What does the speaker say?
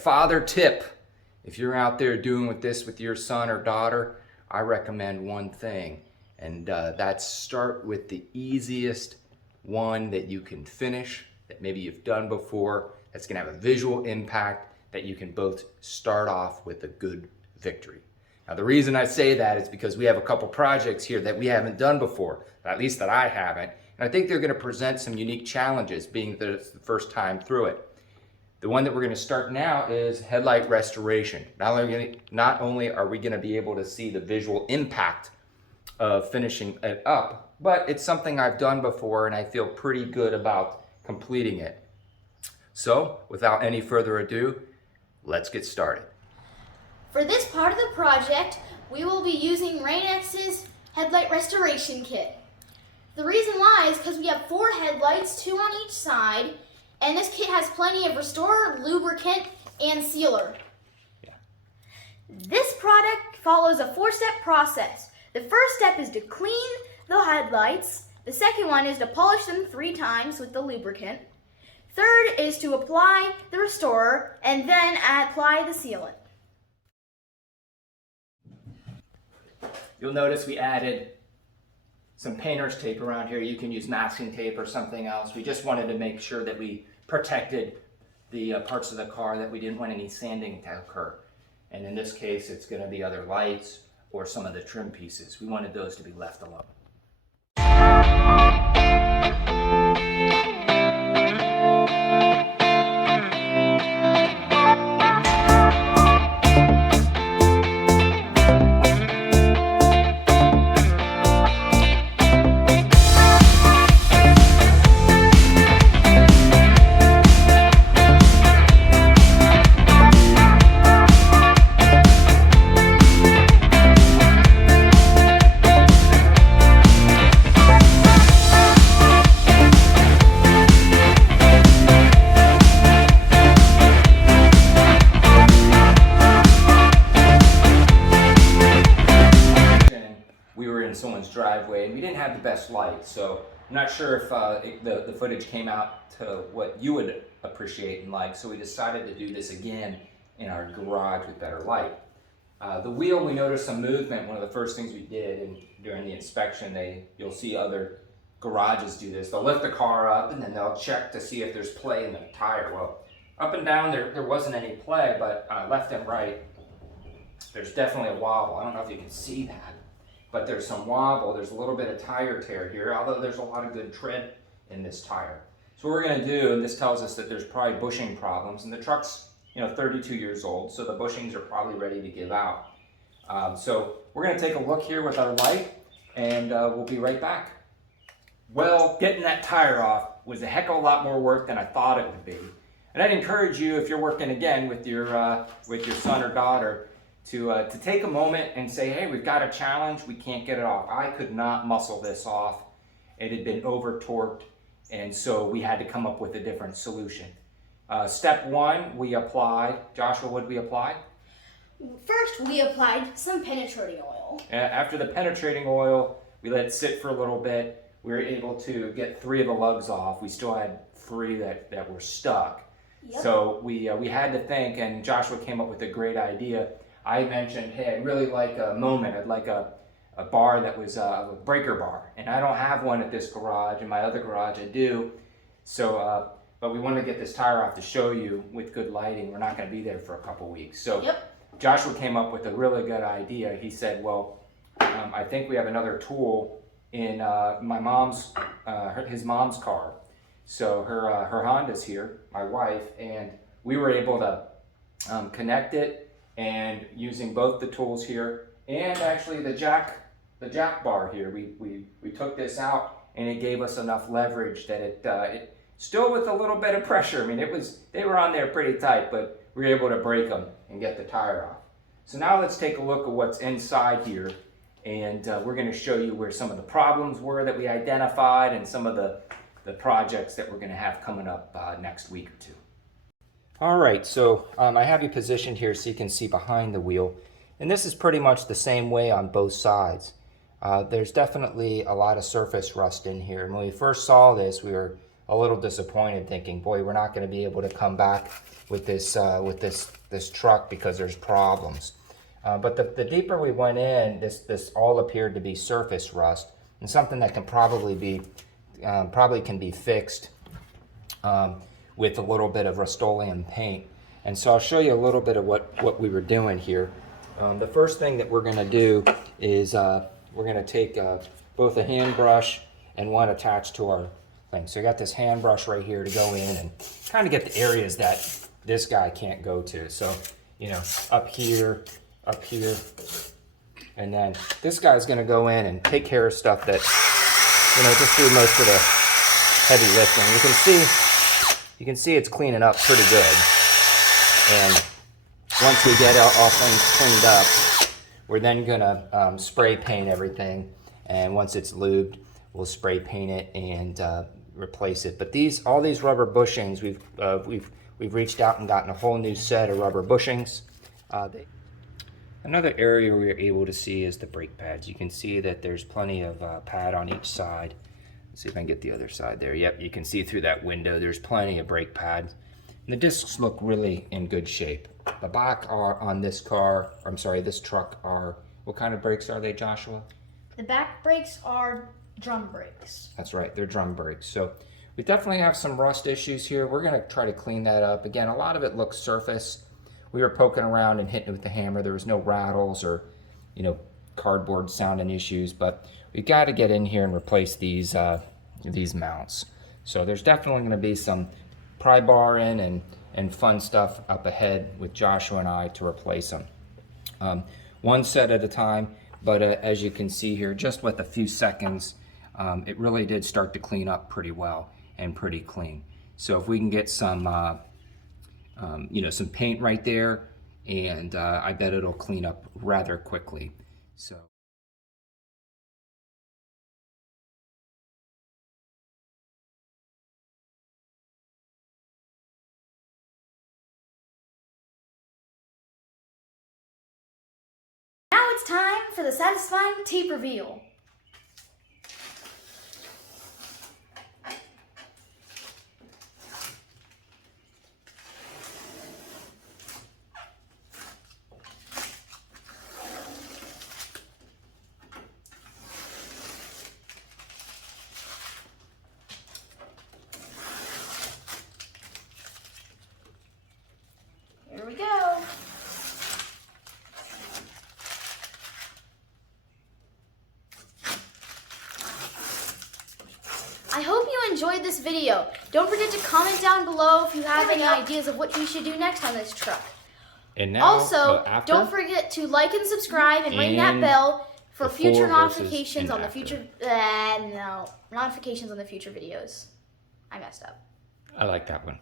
father tip. If you're out there doing this with your son or daughter, I recommend one thing, and that's start with the easiest one that you can finish, that maybe you've done before, that's gonna have a visual impact, that you can both start off with a good victory. Now, the reason I say that is because we have a couple projects here that we haven't done before, at least that I haven't, and I think they're gonna present some unique challenges being that it's the first time through it. The one that we're gonna start now is headlight restoration. Not only are we gonna be able to see the visual impact of finishing it up, but it's something I've done before and I feel pretty good about completing it. So, without any further ado, let's get started. For this part of the project, we will be using Rain-X's headlight restoration kit. The reason why is because we have 4 headlights, 2 on each side, and this kit has plenty of restorer, lubricant, and sealer. Yeah. This product follows a 4-step process. The first step is to clean the headlights. The second one is to polish them 3 times with the lubricant. Third is to apply the restorer and then apply the sealant. You'll notice we added some painter's tape around here. You can use masking tape or something else. We just wanted to make sure that we protected the parts of the car, that we didn't want any sanding to occur. And in this case, it's going to be other lights or some of the trim pieces. We wanted those to be left alone. Someone's driveway and we didn't have the best light, so I'm not sure if the footage came out to what you would appreciate and like, so we decided to do this again in our garage with better light. The wheel, we noticed some movement. One of the first things we did, and during the inspection, you'll see other garages do this. They'll lift the car up and then they'll check to see if there's play in the tire. Well, up and down there wasn't any play, but left and right there's definitely a wobble. I don't know if you can see that, but there's some wobble. There's a little bit of tire tear here, although there's a lot of good tread in this tire. So what we're going to do, and this tells us that there's probably bushing problems, and the truck's 32 years old, so the bushings are probably ready to give out. So we're going to take a look here with our light, and we'll be right back. Well, getting that tire off was a heck of a lot more work than I thought it would be. And I'd encourage you, if you're working again with your son or daughter, to take a moment and say, hey, we've got a challenge, we can't get it off. I could not muscle this off. It had been over torqued, and so we had to come up with a different solution. Step 1, we applied. Joshua, what did we apply? First, we applied some penetrating oil. After the penetrating oil, we let it sit for a little bit. We were able to get 3 of the lugs off. We still had 3 that were stuck. Yep. So we had to think, and Joshua came up with a great idea. I mentioned, hey, I'd really like a moment. I'd like a bar that was a breaker bar. And I don't have one at this garage. In my other garage, I do. So, but we want to get this tire off to show you with good lighting. We're not going to be there for a couple weeks. So yep. Joshua came up with a really good idea. He said, well, I think we have another tool in my mom's, his mom's car. So her Honda's here, my wife, and we were able to connect it. And using both the tools here and actually the jack bar here, we took this out and it gave us enough leverage that it still with a little bit of pressure. I mean, they were on there pretty tight, but we were able to break them and get the tire off. So now let's take a look at what's inside here, and we're going to show you where some of the problems were that we identified and some of the projects that we're going to have coming up next week or two. All right, so I have you positioned here so you can see behind the wheel. And this is pretty much the same way on both sides. There's definitely a lot of surface rust in here. And when we first saw this, we were a little disappointed, thinking, boy, we're not going to be able to come back with this truck because there's problems. But the deeper we went in, this all appeared to be surface rust, and something that can probably can be fixed with a little bit of Rust-Oleum paint. And so I'll show you a little bit of what we were doing here. The first thing that we're going to do is we're going to take both a hand brush and one attached to our thing. So I got this hand brush right here to go in and kind of get the areas that this guy can't go to. So, you know, up here, and then this guy's going to go in and take care of stuff that, you know, just do most of the heavy lifting. You can see it's cleaning up pretty good. And once we get all things cleaned up, we're then gonna spray paint everything. And once it's lubed, we'll spray paint it and replace it. But all these rubber bushings, we've reached out and gotten a whole new set of rubber bushings. Another area we were able to see is the brake pads. You can see that there's plenty of pad on each side. Let's see if I can get the other side there. Yep, you can see through that window there's plenty of brake pads. And the discs look really in good shape. The back are on this this truck are, what kind of brakes are they, Joshua? The back brakes are drum brakes. That's right, they're drum brakes. So we definitely have some rust issues here. We're gonna try to clean that up. Again, a lot of it looks surface. We were poking around and hitting it with the hammer. There was no rattles or, you know, cardboard sounding issues, but we got to get in here and replace these mounts. So there's definitely going to be some pry bar in and fun stuff up ahead with Joshua and I to replace them. One set at a time, but as you can see here, just with a few seconds, it really did start to clean up pretty well and pretty clean. So if we can get some you know, some paint right there, and I bet it'll clean up rather quickly. So. Now it's time for the satisfying tape reveal. Here we go. I hope you enjoyed this video. Don't forget to comment down below if you have any ideas of what we should do next on this truck. And now, also, don't forget to like and subscribe and ring that bell for future notifications on the future. Notifications on the future videos. I messed up. I like that one.